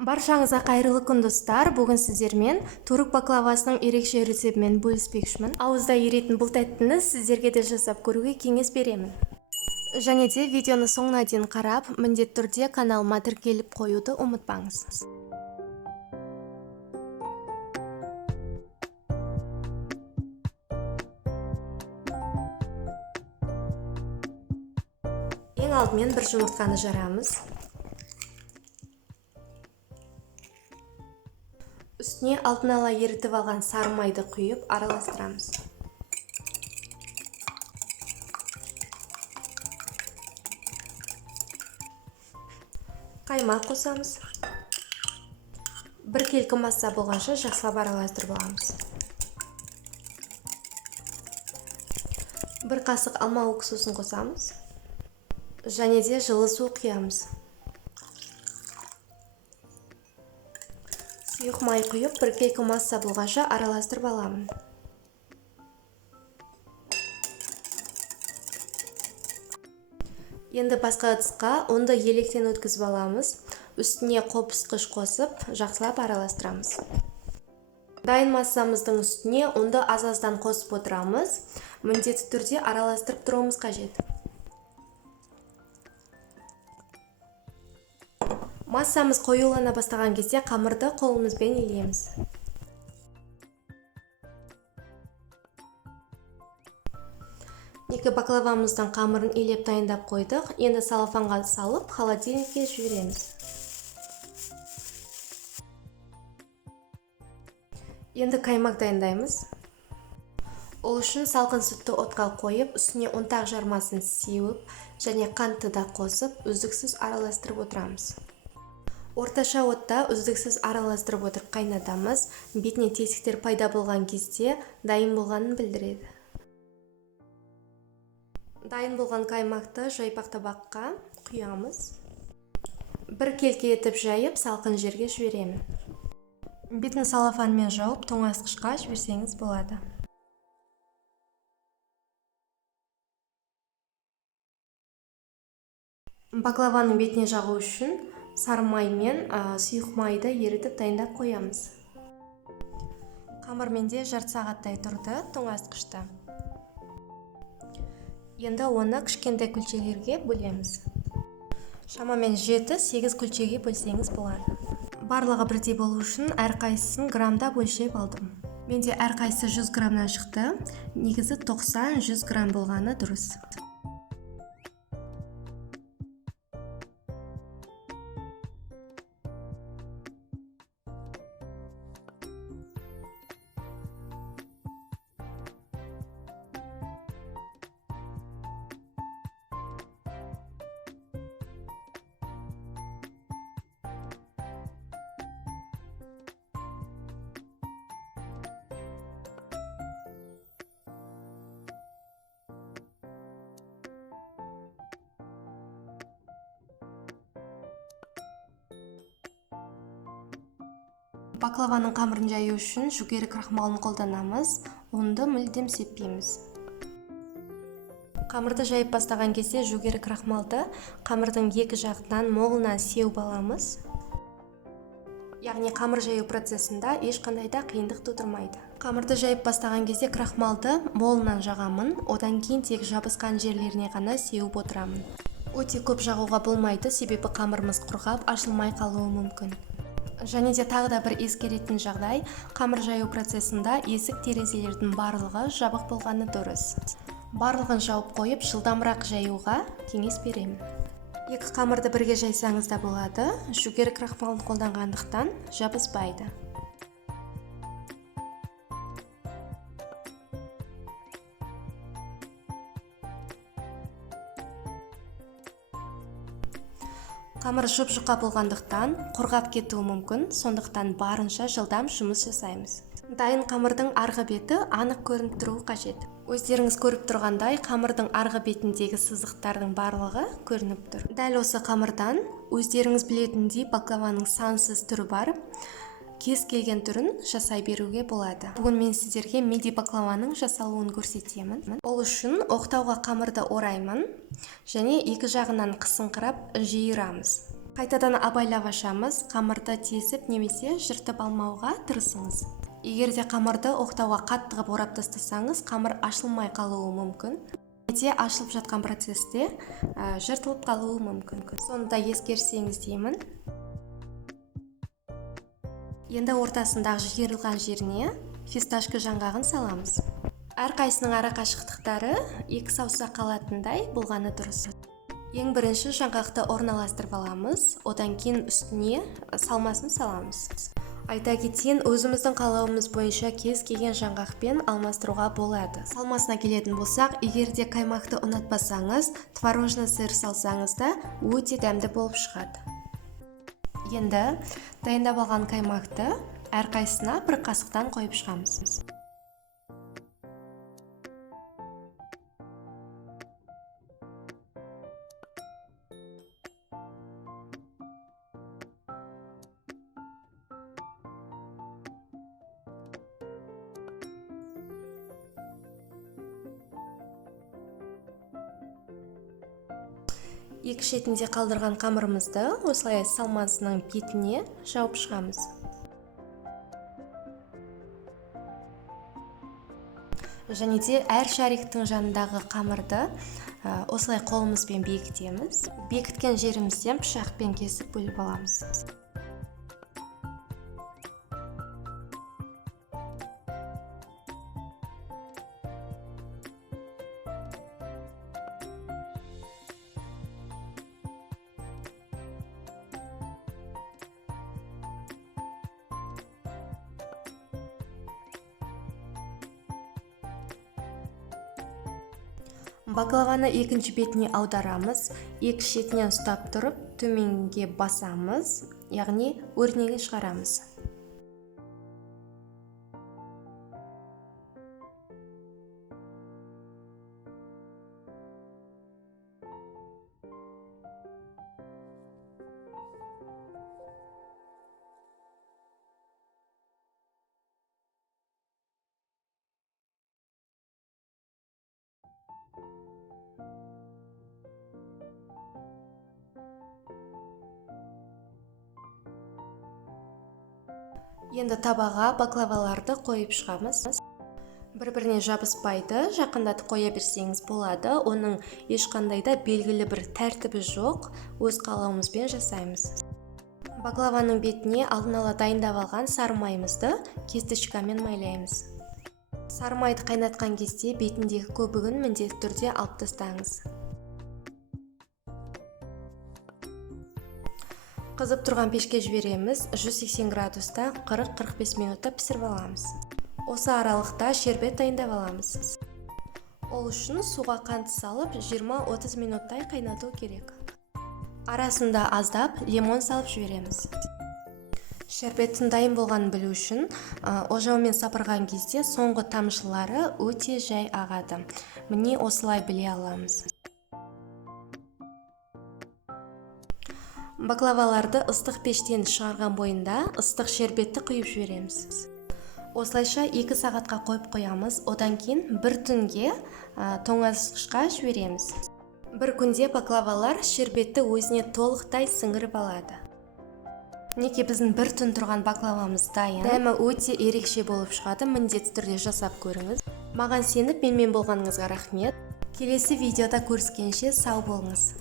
Баршаңызға қайырлы күн достар. Бүгін сіздермен турік баклавасының ерекше рецебімен бөліспекшімін. Ауызда еритін бұл тәттіні сіздерге де жасап көруге кеңес беремін. Және де видеоны соңына дейін қарап, міндетті түрде каналыма тіркеліп қоюды ұмытпаңыз. Ең алдымен бір жұмыртқаны жарамыз. Үстіне алдын ала ерітіп алған сары майды құйып араластырамыз. Қаймақ қосамыз. Бір келкі масса болғанша жақсылап араластырып аламыз. Бір қасық алма уксусын қосамыз. Және де жылы су құямыз. Сұйық май құйып, бір келкі масса болғанша араластырып аламын. Енді басқа ыдысқа ұнды електен өткізіп аламыз. Үстіне қопысқыш қосып, жақсылап араластырамыз. Дайын массамыздың үстіне ұнды аз-аздан қосып отырамыз. Міндетті түрде араластырып тұруымыз қажет. Массамыз қоюлана бастаған кезде қамырды қолымызбен илейміз. Екі баклавамыздың қамырын илеп дайындап қойдық. Енді салафанға салып, холодильникке жібереміз. Енді қаймақ дайындаймыз. Ол үшін салқын сүтті отқа қойып, үстіне ұнтақ жармасын сеуіп, және қантты да қосып, үздіксіз араластырып отырамыз. Орташа отта үздіксіз араластырып отырып қайнатамыз. Бетіне тесіктер пайда болған кезде дайын болғанын білдіреді. Дайын болған қаймақты жайпақ табаққа құямыз. Бір келке етіп жайып, салқын жерге жіберемін. Бетін салафанмен жауып, тоңазытқышқа жіберсеңіз болады. Баклаваның бетіне жағу үшін сары май мен сұйық майды ерітіп дайындап қоямыз. Қамырмен де жарты сағаттай тұрды тоңазытқышта. Енді оны кішкентай күлшелерге бөлеміз. Шамамен 7-8 күлшеге бөлсеңіз болады. Барлығы бірдей болу үшін әрқайсысын грамда өлшеп алдым. Менде әрқайсысы 100 грамнан шықты. Негізі 90-100 грамм болғаны дұрыс. Баклаваның қамырын жаю үшін жүгері крахмалын қолданамыз. Ұнды мүлдем сеппейміз. Қамырды жайып бастаған кезде жүгері крахмалды қамырдың екі жағынан молынан сеуіп аламыз. Яғни қамыр жаю процесінде ешқандай да қиындық тудырмайды. Қамырды жайып бастаған кезде крахмалды молынан жағамын, одан кейін тек жабысқан жерлеріне ғана сеуіп отырамын. Өте көп жағуға болмайды, себебі қамырымыз құрғап, ашылмай қалуы мүмкін. Және де тағы да бір ескеретін жағдай, қамыр жаю процесінде есік терезелердің барлығы жабық болғаны дұрыс. Барлығын жауып қойып, жылдамырақ жаюға кеңес беремін. Екі қамырды бірге жайсаңыз да болады, жүгері крахмалын қолданғандықтан жабыспайды. Қамыр жұп-жұқа болғандықтан құрғап кетуі мүмкін, сондықтан барынша жылдам жұмыс жасаймыз. Дайын қамырдың арғы беті анық көрініп тұруы қажет. Өздеріңіз көріп тұрғандай, қамырдың арғы бетіндегі сызықтардың барлығы көрініп тұр. Дәл осы қамырдан өздеріңіз білетіндей баклаваның сансыз түрі бар. Кез келген түрін жасай беруге болады. Бүгін мен сіздерге миди баклаваның жасалуын көрсетемін. Ол үшін оқтауға қамырды ораймын және екі жағынан қысыңқырап жиырамыз. Қайтадан абайлап ашамыз. Қамырды тесіп немесе жыртып алмауға тырысыңыз. Егер де қамырды оқтауға қаттығып орап тастасаңыз, қамыр ашылмай қалуы мүмкін. Немесе ашылып жатқан процесте жыртылып қалуы мүмкін. Соны да ескерсеңіз деймін. Енді ортасындағы жиырылған жеріне фисташка жаңғағын саламыз. Әрқайсының ара қашықтықтары 2 саусақ қалатындай болғаны дұрыс. Ең бірінші жаңғақты орналастырып аламыз, одан кейін үстіне салмасын саламыз. Айта кетейін, өзіміздің қалауымыз бойынша кез келген жаңғақпен алмастыруға болады. Салмасына келетін болсақ, егер де қаймақты ұнатпасаңыз, творожный сыр салсаңыз да өте дәмді болып шығады. Енді дайындап алған қаймақты әрқайсына 1 қасықтан қойып шығамыз. Екі шетінде қалдырған қамырымызды осылай салмасының бетіне жауып шығамыз. Және де әр шариктің жанындағы қамырды осылай қолымызбен бекітеміз. Бекіткен жерімізден пышақпен кесіп бөліп аламыз. Баклаваны екінші бетіне аударамыз. Екі шетінен ұстап тұрып, төменге басамыз, яғни өрнегін шығарамыз. Енді табаға баклаваларды қойып шығамыз. Бір-біріне жабыспайды, жақындатып қоя берсеңіз болады. Оның ешқандай да белгілі бір тәртібі жоқ, өз қалауымызбен жасаймыз. Баклаваның бетіне алдын ала дайындап алған сары майымызды кесточкамен майлаймыз. Сары майды қайнатқан кезде бетіндегі көбігін міндетті түрде алып тастаңыз. Қызып тұрған пешке жібереміз. 180 градуста 40-45 минутта пісіріп аламыз. Осы аралықта шербет дайындап аламыз. Ол үшін суға қант салып 20-30 минуттай қайнату керек. Арасында аздап лимон салып жібереміз. Шербеттің дайын болғанын білу үшін ожаумен сапырған кезде соңғы тамшылары өте жай ағады. Міне осылай біле аламыз. Баклаваларды ыстық пештен шығарған бойында ыстық шербетті құйып жібереміз. Осылайша 2 сағатқа қойып қоямыз. Одан кейін бір түнге тоңазытқышқа жібереміз. Бір күнде баклавалар шербетті өзіне толықтай сіңіріп алады. Неке біздің бір түн тұрған баклавамыз дайын. Дәмі өте ерекше болып шығады. Міндетті түрде жасап көріңіз. Маған сеніп менімен болғаныңызға рахмет. Келесі видеода көріскенше сау болыңыз.